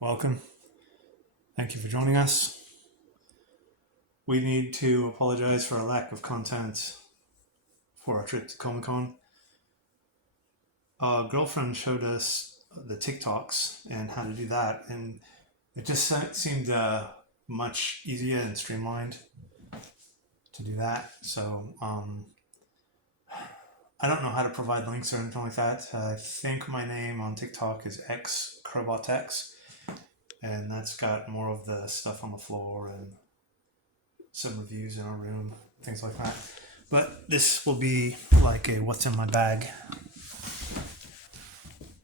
Welcome. Thank you for joining us. We need to apologize for our lack of content for our trip to ComicCon. Our girlfriend showed us the TikToks and how to do that, and it just seemed much easier and streamlined to do that. So I don't know how to provide links or anything like that. I think my name on TikTok is xCrobotX, and that's got more of the stuff on the floor and some reviews in our room, things like that. But this will be like a what's in my bag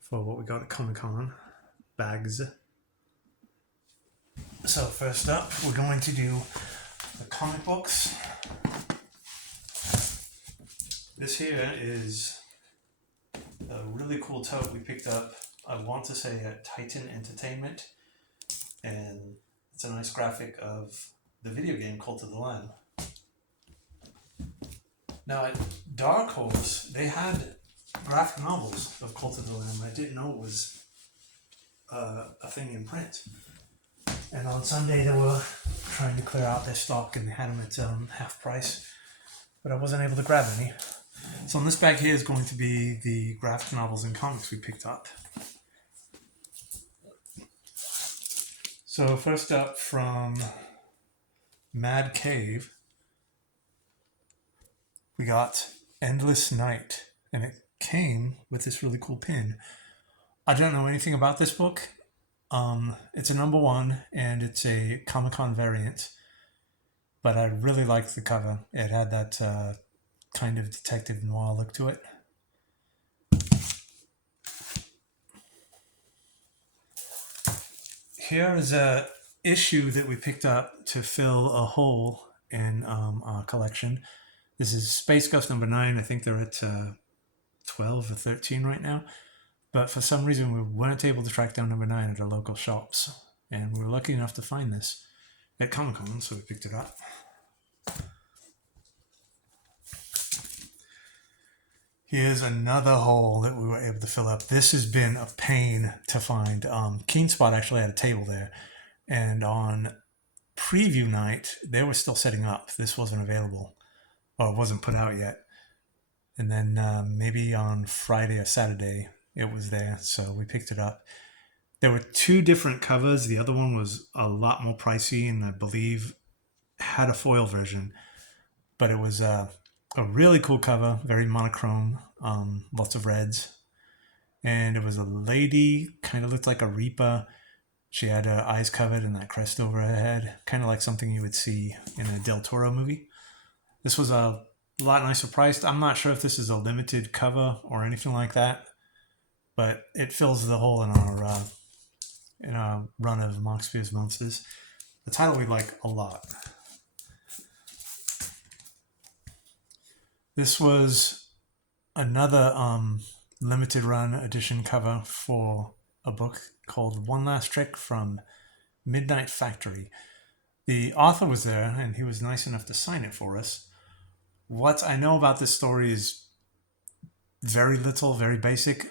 for what we got at Comic-Con. Bags. So first up, we're going to do the comic books. This here is a really cool tote we picked up, I want to say at Titan Entertainment. And it's a nice graphic of the video game Cult of the Lamb. Now at Dark Horse, they had graphic novels of Cult of the Lamb. I didn't know it was a thing in print. And on Sunday they were trying to clear out their stock and they had them at half price, but I wasn't able to grab any. So in this bag here is going to be the graphic novels and comics we picked up. So first up, from Mad Cave, we got Endless Night, and it came with this really cool pin. I don't know anything about this book. It's a #1, and it's a Comic-Con variant, but I really liked the cover. It had that kind of detective noir look to it. Here is a issue that we picked up to fill a hole in our collection. This is Space Ghost #9. I think they're at 12 or 13 right now. But for some reason, we weren't able to track down #9 at our local shops. And we were lucky enough to find this at Comic-Con, so we picked it up. Here's another hole that we were able to fill up. This has been a pain to find. Keenspot actually had a table there. And on preview night, they were still setting up. This wasn't available, or it wasn't put out yet. And then maybe on Friday or Saturday, it was there, so we picked it up. There were 2 different covers. The other one was a lot more pricey, and I believe had a foil version. But it was a really cool cover, very monochrome, lots of reds. And it was a lady, kind of looked like a Reaper. She had her eyes covered and that crest over her head, kind of like something you would see in a Del Toro movie. This was a lot nicer priced. I'm not sure if this is a limited cover or anything like that, but it fills the hole in our run of Mark Spears Monsters. The title we like a lot. This was another limited run edition cover for a book called One Last Trick from Midnight Factory. The author was there, and he was nice enough to sign it for us. What I know about this story is very little, very basic.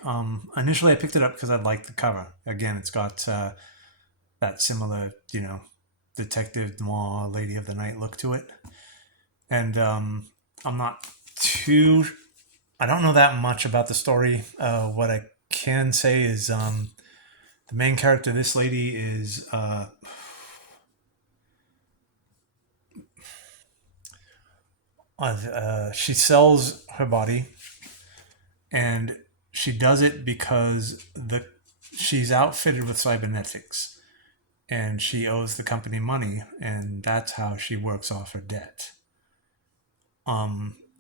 Initially, I picked it up because I liked the cover. Again, it's got that similar, detective noir, lady of the night look to it. And I'm not too... I don't know that much about the story. What I can say is the main character, this lady, is... she sells her body, and she does it because she's outfitted with cybernetics, and she owes the company money, and that's how she works off her debt.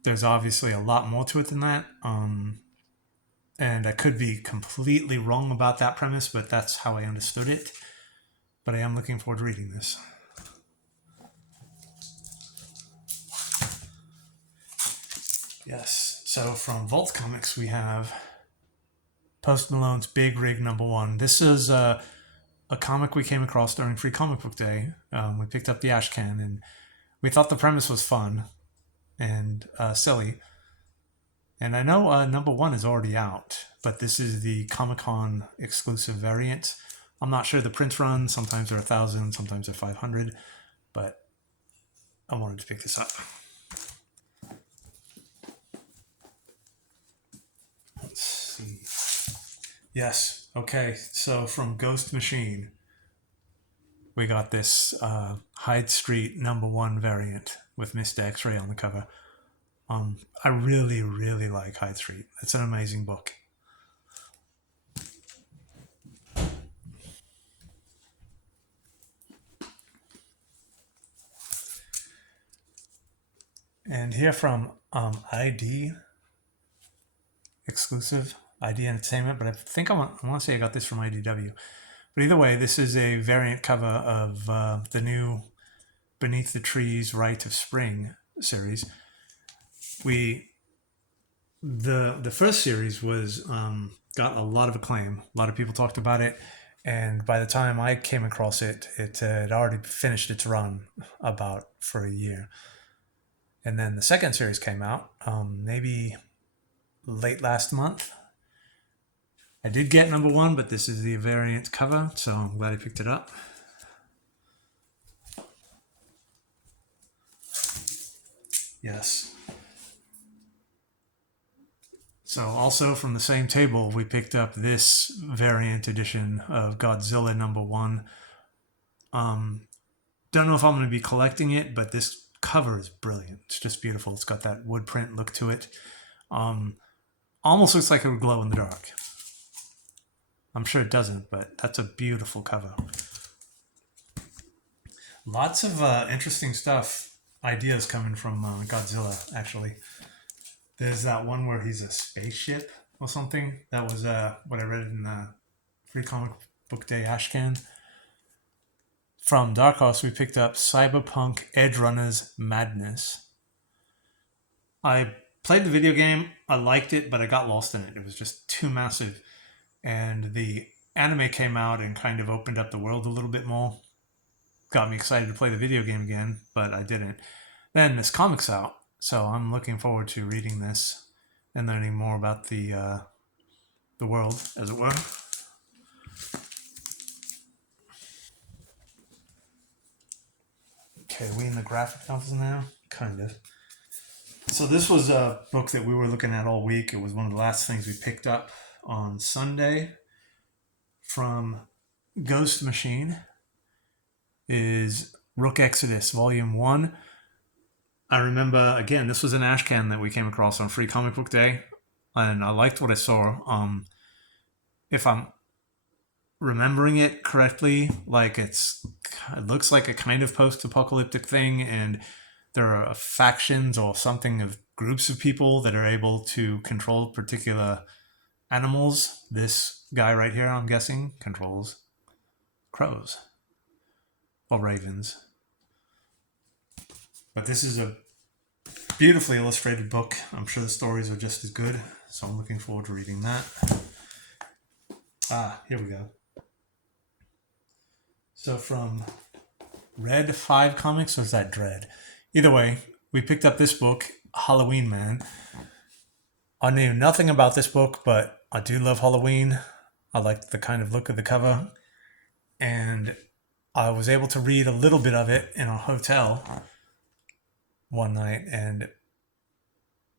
There's obviously a lot more to it than that, and I could be completely wrong about that premise, but that's how I understood it. But I am looking forward to reading this. Yes, so from Vault Comics we have Post Malone's Big Rig #1. This is a comic we came across during Free Comic Book Day. We picked up the ash can, and we thought the premise was fun and silly. And I know #1 is already out, but this is the Comic-Con exclusive variant. I'm not sure the print run. Sometimes they're 1,000, sometimes they're 500, but I wanted to pick this up. Let's see. Yes. Okay. So from Ghost Machine, we got this Hyde Street #1 variant with Mr. X-Ray on the cover. I really, really like Hyde Street. It's an amazing book. And here from ID exclusive, ID Entertainment, but I think I want to say I got this from IDW. But either way, this is a variant cover of the new Beneath the Trees Rite of Spring series. The first series was got a lot of acclaim. A lot of people talked about it, and by the time I came across it, it had already finished its run about for a year. And then the second series came out maybe late last month. I did get #1, but this is the variant cover, so I'm glad I picked it up. Yes. So also from the same table, we picked up this variant edition of Godzilla #1. Don't know if I'm going to be collecting it, but this cover is brilliant. It's just beautiful. It's got that wood print look to it. Almost looks like it would glow in the dark. I'm sure it doesn't, but that's a beautiful cover. Lots of interesting stuff, ideas coming from Godzilla, actually. There's that one where he's a spaceship or something. That was what I read in the Free Comic Book Day Ashcan. From Dark Horse, we picked up Cyberpunk Edgerunners Madness. I played the video game. I liked it, but I got lost in it. It was just too massive. And the anime came out and kind of opened up the world a little bit more. Got me excited to play the video game again, but I didn't. Then this comic's out, so I'm looking forward to reading this and learning more about the world, as it were. Okay, are we in the graphic novels now? Kind of. So this was a book that we were looking at all week. It was one of the last things we picked up on Sunday from Ghost Machine. Is Rook Exodus Volume 1. I remember, again, this was an ashcan that we came across on Free Comic Book Day, and I liked what I saw. If I'm remembering it correctly, like it looks like a kind of post-apocalyptic thing, and there are factions or something of groups of people that are able to control particular animals. This guy right here, I'm guessing, controls crows or ravens. But this is a beautifully illustrated book. I'm sure the stories are just as good, so I'm looking forward to reading that. Here we go. So from Red 5 Comics, or is that Dread? Either way, we picked up this book, Halloween Man. I knew nothing about this book, but I do love Halloween. I liked the kind of look of the cover, and I was able to read a little bit of it in a hotel one night, and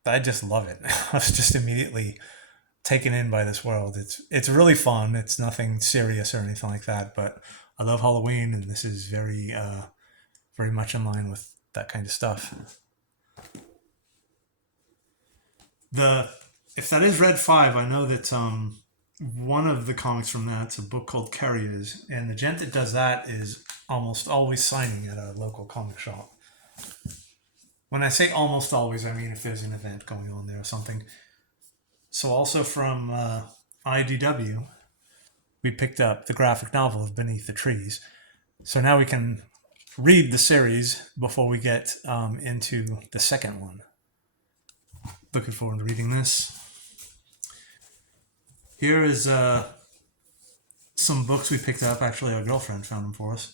I just love it. I was just immediately taken in by this world. It's really fun. It's nothing serious or anything like that, but I love Halloween, and this is very very much in line with that kind of stuff. If that is Red 5, I know that one of the comics from that's a book called Carriers, and the gent that does that is almost always signing at a local comic shop. When I say almost always, I mean if there's an event going on there or something. So also from IDW, we picked up the graphic novel of Beneath the Trees. So now we can read the series before we get into the second one. Looking forward to reading this. Here is some books we picked up. Actually, our girlfriend found them for us.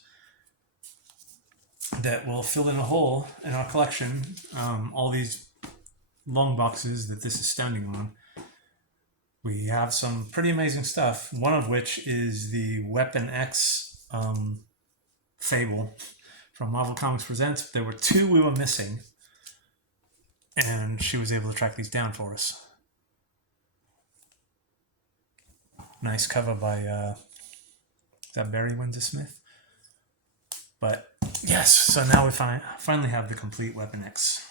That will fill in a hole in our collection. All these long boxes that this is standing on. we have some pretty amazing stuff. One of which is the Weapon X Fable from Marvel Comics Presents. There were two we were missing, and she was able to track these down for us. Nice cover by is that Barry Windsor Smith? But yes, so now we finally have the complete Weapon X.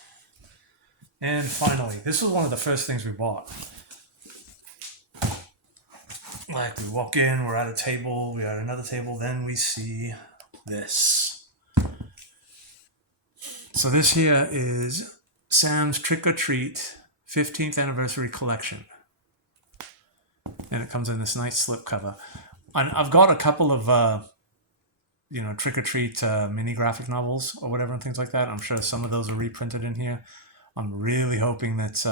And finally, this was one of the first things we bought. Like, we walk in, we're at a table, we're at another table, then we see this. So this here is Sam's Trick or Treat 15th Anniversary Collection. And it comes in this nice slipcover. And I've got a couple of, Trick or Treat mini graphic novels or whatever and things like that. I'm sure some of those are reprinted in here. I'm really hoping that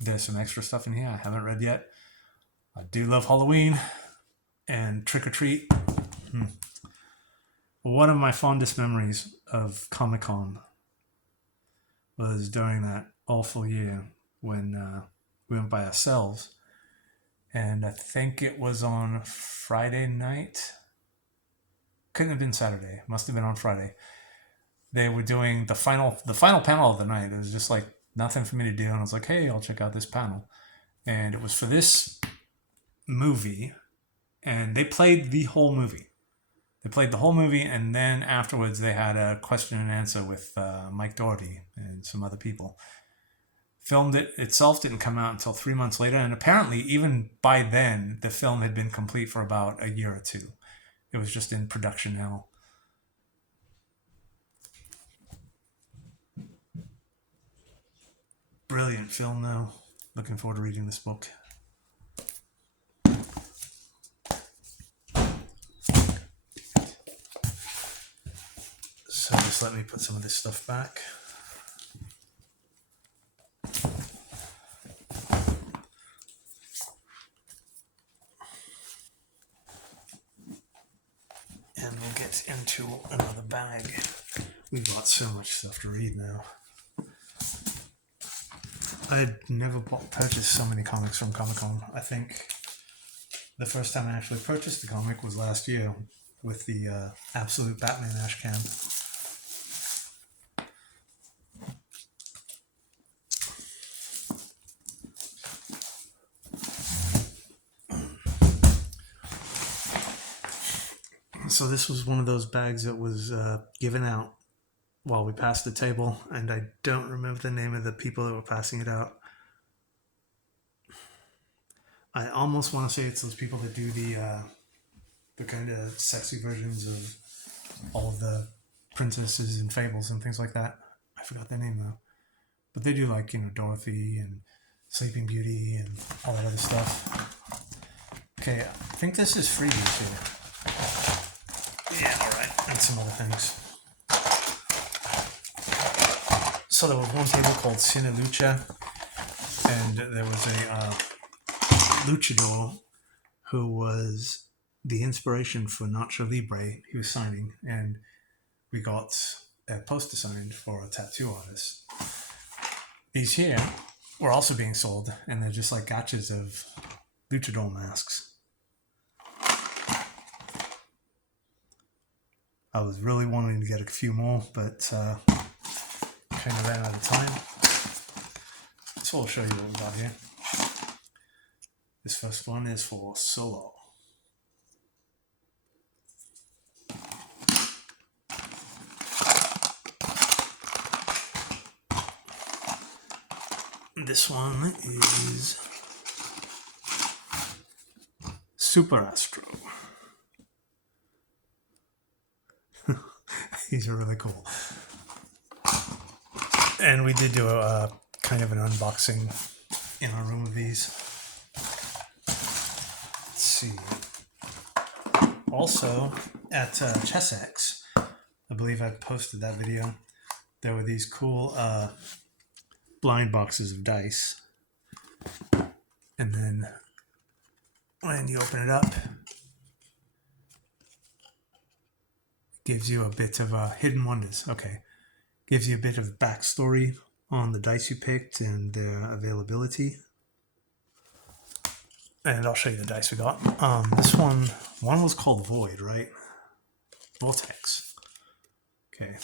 there's some extra stuff in here I haven't read yet. I do love Halloween and Trick or Treat. One of my fondest memories of ComicCon was during that awful year when we went by ourselves. And I think it was on Friday night. Couldn't have been Saturday. Must have been on Friday. They were doing the final panel of the night. It was just like nothing for me to do. And I was like, hey, I'll check out this panel. And it was for this movie. And they played the whole movie. They played the whole movie. And then afterwards, they had a question and answer with Mike Doherty and some other people. Filmed it itself, didn't come out until 3 months later, and apparently even by then the film had been complete for about a year or two. It was just in production now. Brilliant film though. Looking forward to reading this book. So just let me put some of this stuff back. And we'll get into another bag. We've got so much stuff to read now. I'd never purchased so many comics from Comic-Con. I think the first time I actually purchased the comic was last year with the Absolute Batman Ashcan. So this was one of those bags that was given out while we passed the table, and I don't remember the name of the people that were passing it out. I almost want to say it's those people that do the kind of sexy versions of all of the princesses and fables and things like that. I forgot their name though, but they do like Dorothy and Sleeping Beauty and all that other stuff. Okay, I think this is freebies here. Yeah, all right, and some other things. So there was one table called Cine Lucha, and there was a luchador who was the inspiration for Nacho Libre. He was signing, and we got a poster signed for a tattoo artist. These here were also being sold, and they're just like gotchas of luchador masks. I was really wanting to get a few more, but kind of ran out of time. So I'll show you what we got here. This first one is for Solo. This one is Super Astro. These are really cool. And we did do a kind of an unboxing in our room of these. Let's see. Also, at ChessX, I believe I posted that video, there were these cool blind boxes of dice. And then when you open it up, gives you a bit of hidden wonders. Okay. Gives you a bit of backstory on the dice you picked and their availability. and I'll show you the dice we got. This one was called Void, right? Vortex. Okay.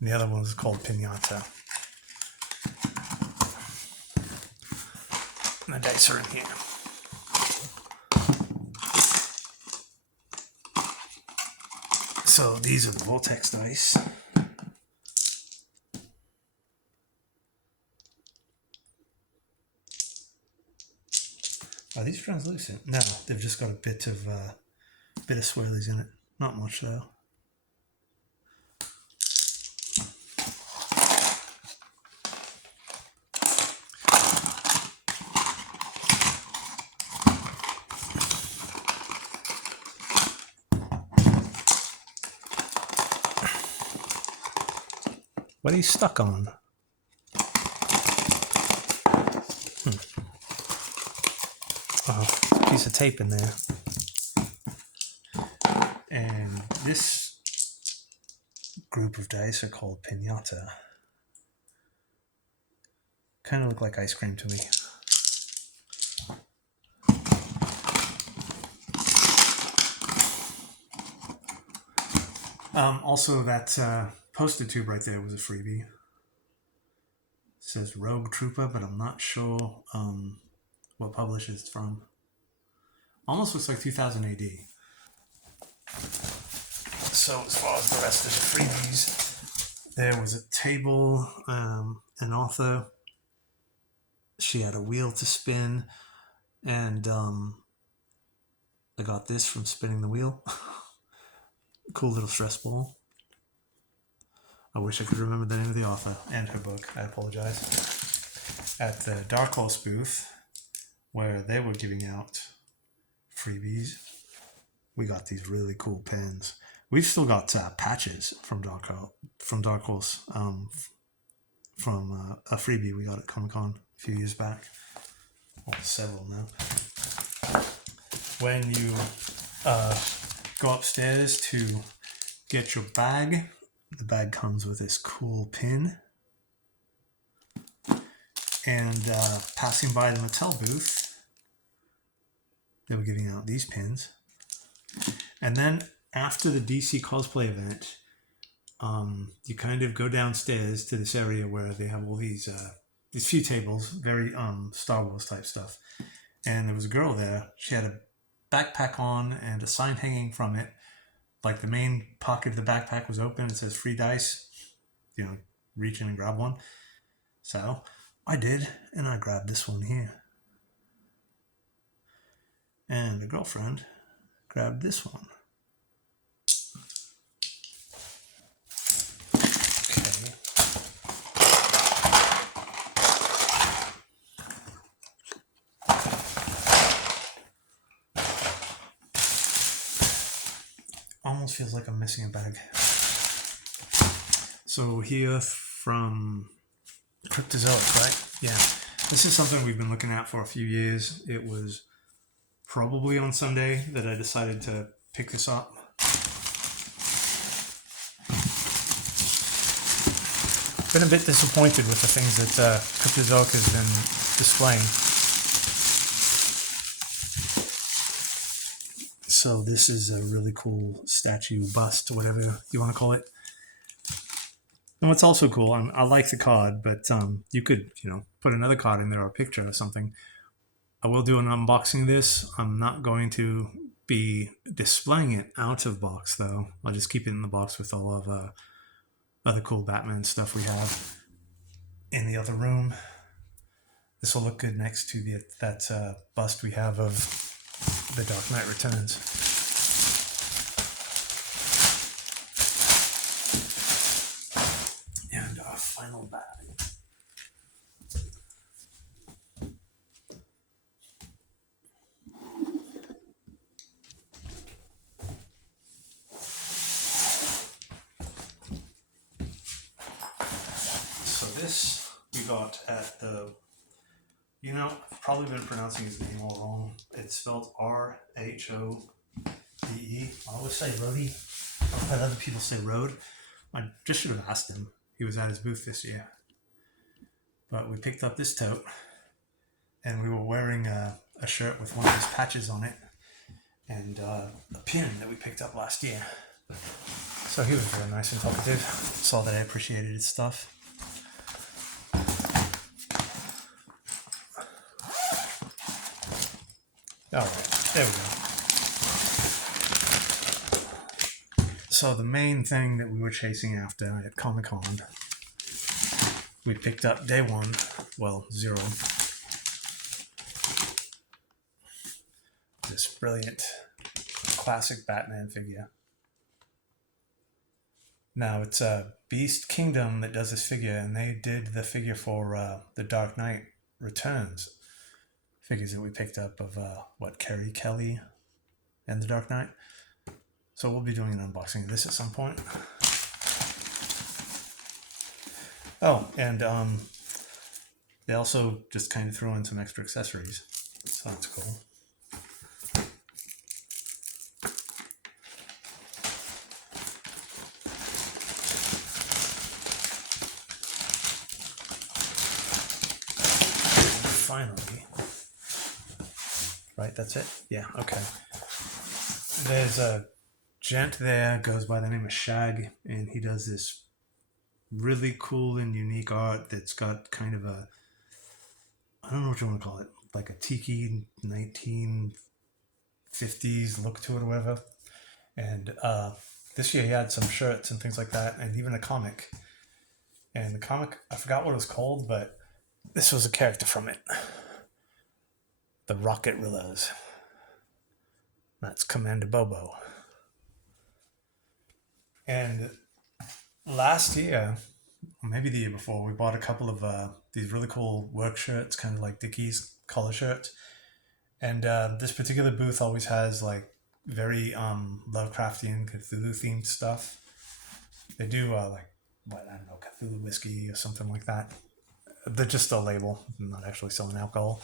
And the other one was called Pinata. And the dice are in here. So these are the Vortex dice. Are these translucent? No, they've just got a bit of swirlies in it. Not much though. What are you stuck on? Oh, piece of tape in there. And this group of dice are called Pinata. Kind of look like ice cream to me. Also, that poster tube right there was a freebie. It says Rogue Trooper, but I'm not sure what publisher it's from. Almost looks like 2000 AD. So as far as the rest of the freebies, there was a table, an author. She had a wheel to spin, and I got this from spinning the wheel. Cool little stress ball. I wish I could remember the name of the author and her book. I apologize. At the Dark Horse booth, where they were giving out freebies, we got these really cool pens. We've still got patches from Dark Horse, from a freebie we got at ComicCon a few years back. Well, several now. When you go upstairs to get your bag, the bag comes with this cool pin. And passing by the Mattel booth, they were giving out these pins. And then after the DC cosplay event, you kind of go downstairs to this area where they have all these few tables, very Star Wars type stuff. And there was a girl there. She had a backpack on and a sign hanging from it. Like the main pocket of the backpack was open. It says free dice. You know, reach in and grab one. So I did, and I grabbed this one here. And the girlfriend grabbed this one. Okay. Almost feels like I'm missing a bag. So here from Cryptozoic, right? Yeah. This is something we've been looking at for a few years. It was probably on Sunday that I decided to pick this up. Been a bit disappointed with the things that Cryptozoic has been displaying. So this is a really cool statue, bust, whatever you want to call it. And what's also cool, I like the card, but you could, put another card in there or a picture or something. I will do an unboxing of this. I'm not going to be displaying it out of box, though. I'll just keep it in the box with all of other cool Batman stuff we have in the other room. This will look good next to that bust we have of The Dark Knight Returns. And our final bag. So this we got at the, I've probably been pronouncing his name all wrong. It's spelled R-H-O-D-E. I always say Rhodey. I've had other people say Road. I just should have asked him. He was at his booth this year. But we picked up this tote, and we were wearing a shirt with one of those patches on it, and a pin that we picked up last year. So he was very nice and talkative. Saw that I appreciated his stuff. Alright, there we go. So the main thing that we were chasing after at ComicCon, we picked up day one, well, 0. This brilliant classic Batman figure. Now, it's Beast Kingdom that does this figure, and they did the figure for the Dark Knight Returns figures that we picked up of, Kerry Kelly and the Dark Knight. So we'll be doing an unboxing of this at some point. Oh, and they also just kind of threw in some extra accessories, so that's cool. Finally, right, that's it? Yeah, okay. There's a gent there, goes by the name of Shag, and he does this really cool and unique art that's got kind of a, I don't know what you want to call it, like a tiki 1950s look to it or whatever. And this year he had some shirts and things like that, and even a comic. And the comic, I forgot what it was called, but this was a character from it. The Rocket Rillas. That's Commander Bobo. And last year, or maybe the year before, we bought a couple of these really cool work shirts, kind of like Dickies collar shirts. And this particular booth always has like very Lovecraftian, Cthulhu themed stuff. They do like, what, I don't know, Cthulhu whiskey or something like that. They're just a label, not actually selling alcohol.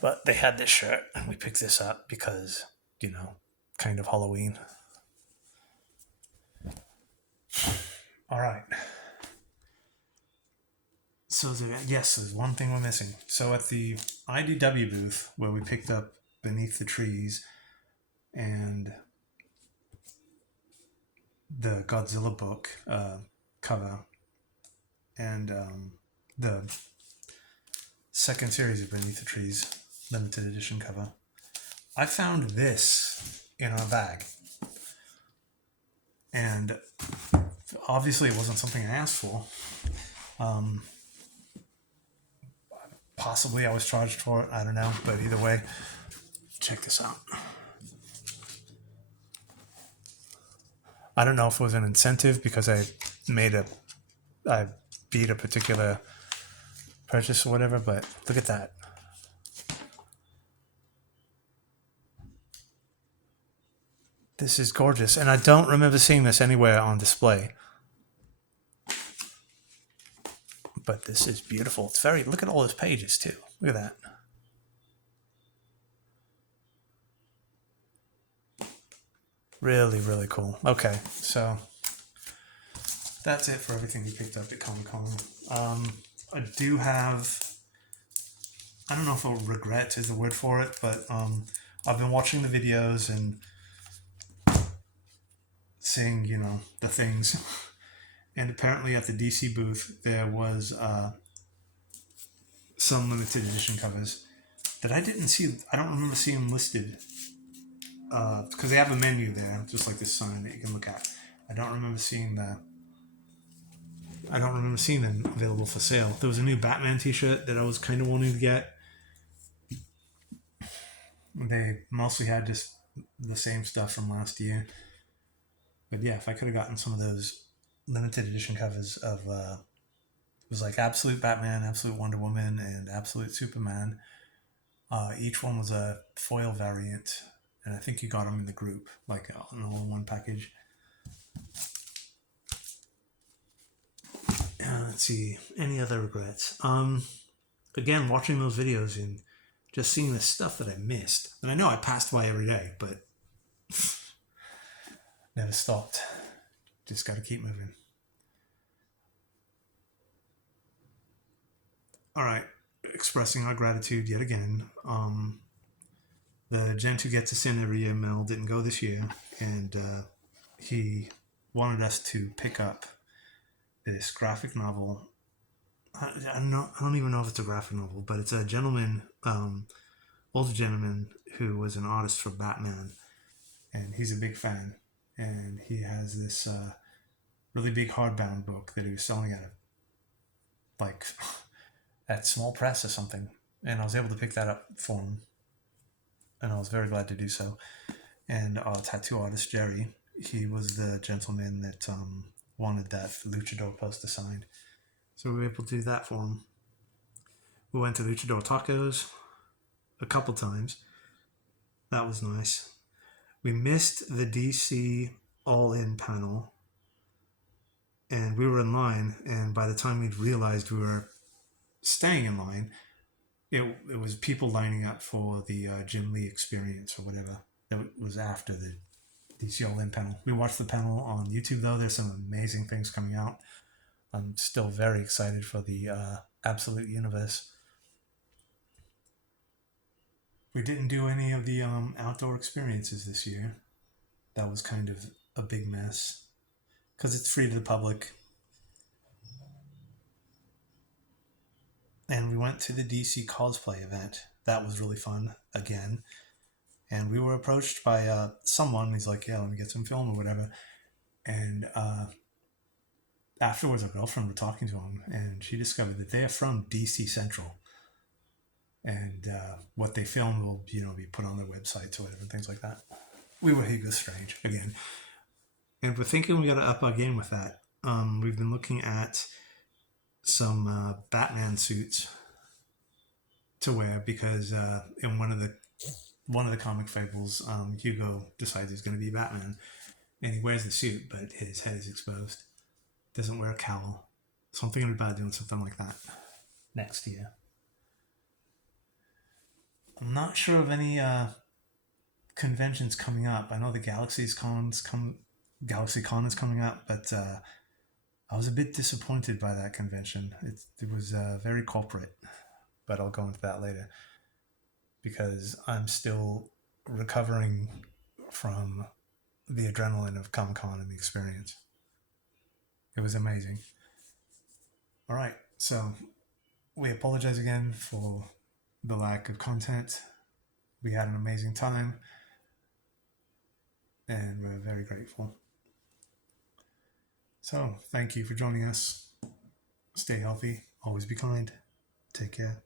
But they had this shirt, and we picked this up because, you know, kind of Halloween. All right. So yes, there's one thing we're missing. So at the IDW booth, where we picked up Beneath the Trees and the Godzilla book cover, and the second series of Beneath the Trees limited edition cover, I found this in our bag. And obviously it wasn't something I asked for. Possibly I was charged for it, I don't know. But either way, check this out. I don't know if it was an incentive because I beat a particular purchase or whatever, but look at that. This is gorgeous, and I don't remember seeing this anywhere on display. But this is beautiful. It's very, look at all those pages too. Look at that. Really, really cool. Okay, so that's it for everything we picked up at Comic-Con. I do have, I don't know if regret is the word for it, but I've been watching the videos and seeing, you know, the things. And apparently at the DC booth, there was some limited edition covers that I didn't see. I don't remember seeing them listed because they have a menu there, just like this sign that you can look at. I don't remember seeing them available for sale. There was a new Batman t-shirt that I was kind of wanting to get. They mostly had just the same stuff from last year. But yeah, if I could have gotten some of those limited edition covers of it was like Absolute Batman, Absolute Wonder Woman, and Absolute Superman. Each one was a foil variant, and I think you got them in the group, like an all-in-one package. Let's see, any other regrets? Again, watching those videos and just seeing the stuff that I missed. And I know I passed by every day, but never stopped. Just got to keep moving. All right, expressing our gratitude yet again. The gent who gets us in every year, Mel, didn't go this year, and he wanted us to pick up this graphic novel. I don't even know if it's a graphic novel, but it's a gentleman, older gentleman who was an artist for Batman, and he's a big fan. And he has this really big hardbound book that he was selling at like at Small Press or something, and I was able to pick that up for him, and I was very glad to do so. And our tattoo artist Jerry, he was the gentleman that wanted that luchador poster signed, so we were able to do that for him. We went to Luchador Tacos a couple times. That was nice. We missed the DC All In panel, and we were in line. And by the time we'd realized we were staying in line, it was people lining up for the Jim Lee experience or whatever. That was after the DC All In panel. We watched the panel on YouTube though. There's some amazing things coming out. I'm still very excited for the Absolute Universe. We didn't do any of the outdoor experiences this year. That was kind of a big mess because it's free to the public. And we went to the DC cosplay event. That was really fun again. And we were approached by someone. He's like, "Yeah, let me get some film or whatever." And afterwards, our girlfriend were talking to him, and she discovered that they are from DC Central. And what they filmed will, be put on their websites or whatever, things like that. We were Hugo Strange again, and we're thinking we got to up our game with that. We've been looking at some Batman suits to wear because in one of the comic fables, Hugo decides he's going to be Batman, and he wears the suit, but his head is exposed. Doesn't wear a cowl. So I'm thinking about doing something like that next year. I'm not sure of any conventions coming up. I know the GalaxyCon is coming up, but I was a bit disappointed by that convention. It was very corporate, but I'll go into that later because I'm still recovering from the adrenaline of ComicCon and the experience. It was amazing. All right, so we apologize again for the lack of content. We had an amazing time, and we're very grateful. So, thank you for joining us. Stay healthy, always be kind. Take care.